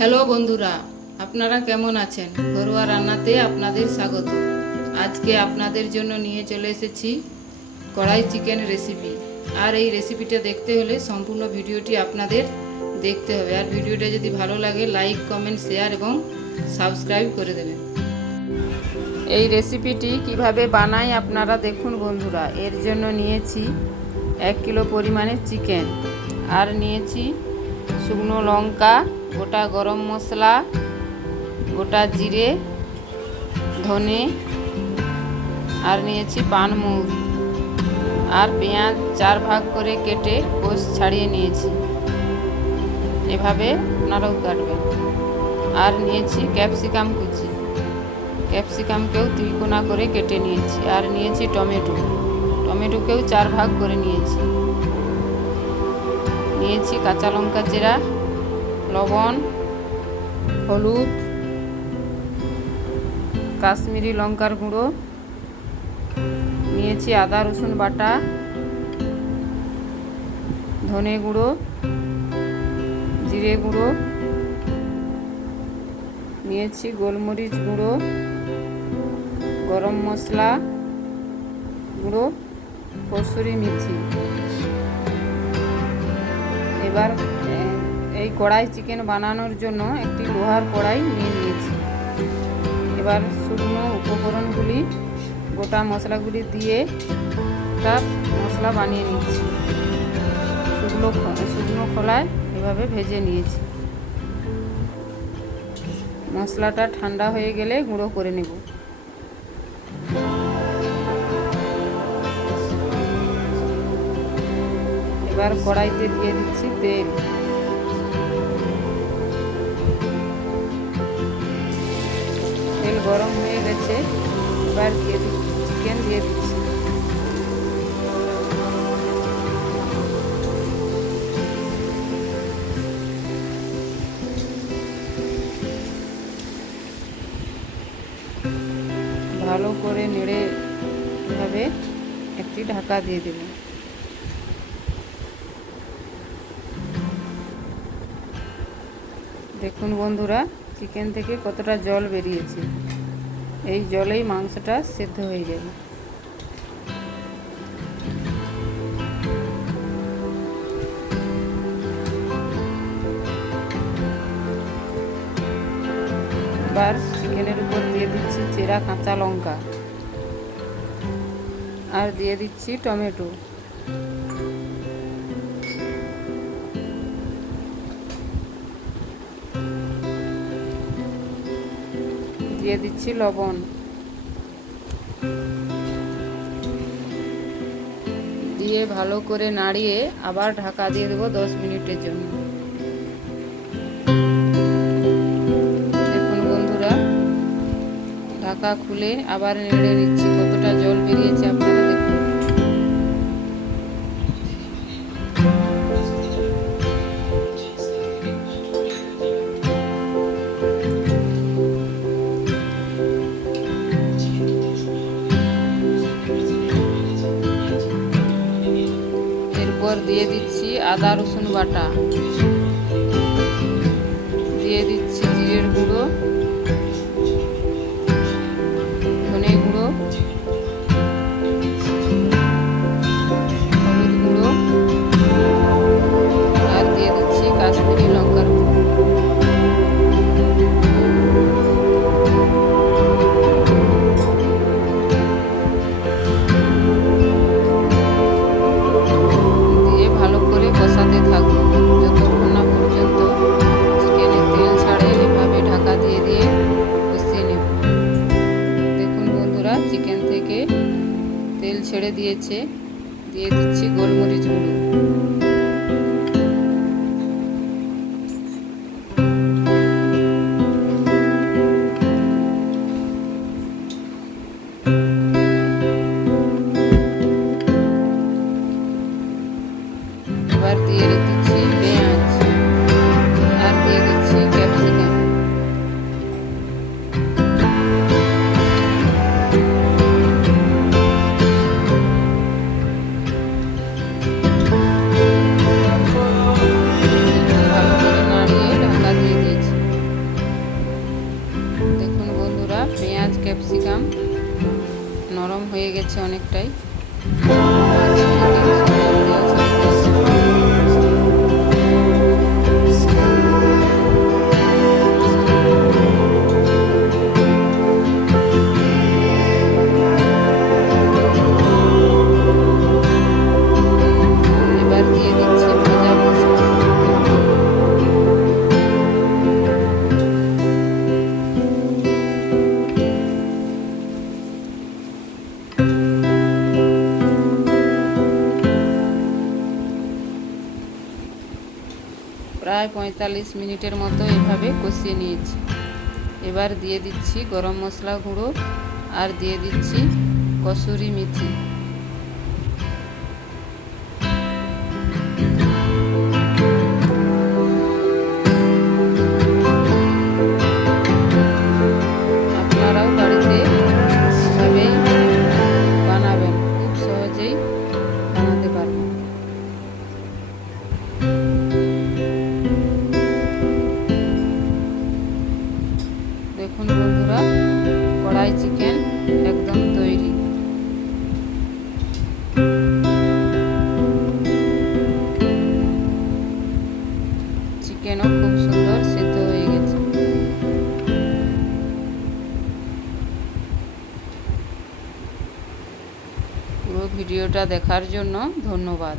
Hello বন্ধুরা, আপনারা কেমন আছেন? ঘরোয়া রান্নাতে আপনাদের স্বাগত। আজকে আপনাদের জন্য নিয়ে চলে এসেছি কড়াই চিকেন রেসিপি। আর এই রেসিপিটা দেখতে হলে সম্পূর্ণ ভিডিওটি আপনাদের দেখতে হবে। আর ভিডিওটা যদি ভালো লাগে লাইক, কমেন্ট, শেয়ার এবং সাবস্ক্রাইব করে দেবেন। এই রেসিপিটি কিভাবে বানাই আপনারা দেখুন বন্ধুরা। এর জন্য নিয়েছি 1 কিলো পরিমাণে চিকেন, আর নিয়েছি শুকনো লঙ্কা, গোটা গরম মশলা, গোটা জিরে, ধনে, আর নিয়েছি পানমৌরি, আর পেঁয়াজ 4 ভাগ করে কেটে কোষ ছাড়িয়ে নিয়েছি, এভাবে আপনারাও কাটবেন। আর নিয়েছি ক্যাপসিকাম কুচি, ক্যাপসিকামকেও ত্রিকোণা করে কেটে নিয়েছি। আর নিয়েছি টমেটোকেও 4 ভাগ করে নিয়েছি। নিয়েছি কাঁচা লঙ্কা চেরা, লবণ, হলুদ, কাশ্মীরি লঙ্কার গুঁড়ো, নিয়েছি আদা রসুন বাটা, ধনে গুঁড়ো, জিরে গুঁড়ো, নিয়েছি গোলমরিচ গুঁড়ো, গরম মশলা গুঁড়ো, কসুরি মেথি। এবার এই কড়াই চিকেন বানানোর জন্য একটি লোহার কড়াই নিয়ে নিয়েছি। এবার শুকনো উপকরণগুলি, গোটা মশলাগুলি দিয়ে একটা মশলা বানিয়ে নিচ্ছি। শুকনো খোলায় এভাবে ভেজে নিয়েছি। মশলাটা ঠান্ডা হয়ে গেলে গুঁড়ো করে নেব। এবার কড়াইতে দিয়ে দিচ্ছি তেল। তেল গরম হয়ে গেছে, এবার দিয়ে দিচ্ছি চিকেন দিয়ে দিচ্ছি। ভালো করে নেড়ে এভাবে একটি ঢাকা দিয়ে দেব। দেখুন বন্ধুরা, চিকেন থেকে কতটা জল বেরিয়েছে। এই জলেই মাংসটা সেদ্ধ হয়ে যাবে। এবার চিকেনের উপর দিয়ে দিচ্ছি চেরা কাঁচা লঙ্কা, আর দিয়ে দিচ্ছি টমেটো, দিয়ে দিচ্ছি লবণ, দিয়ে ভালো করে নাড়িয়ে আবার ঢাকা দিয়ে দেবো 10 মিনিটের জন্য। দেখুন বন্ধুরা, ঢাকা খুলে আবার নেড়ে নিচ্ছি। কতটা জল বেরিয়েছে আপনারা দেখুন। এরপর দিয়ে দিচ্ছি আদা রসুন বাটা, দিয়ে দিচ্ছি জিরের গুঁড়ো, ধনে গুঁড়ো, হলুদ গুঁড়ো, আর দিয়ে দিচ্ছি কাশ্মীরি লঙ্কার গুঁড়ো। দিয়ে ভালো করে কষাতে থাকবো যতক্ষণ না পর্যন্ত চিকেনের তেল ছাড়ে। এভাবে ঢাকা দিয়ে দিয়ে গেছে অনেকটাই। আগে থেকে সব দেওয়া সব এবার দিয়ে দিচ্ছি ভাজা মশলা। প্রায় 45 মিনিটের মতো এভাবে কষিয়ে নিয়েছি। এবার দিয়ে দিচ্ছি গরম মশলা গুঁড়ো আর দিয়ে দিচ্ছি কসুরি মেথি। আপনারাও বাড়িতে এভাবেই বানাবেন, খুব সহজেই বানাতে পারবেন। দেখুন বন্ধুরা, কড়াই চিকেন একদম তৈরি। চিকেনও খুব সুন্দর সেদ্ধ হয়ে গেছে। পুরো ভিডিওটা দেখার জন্য ধন্যবাদ।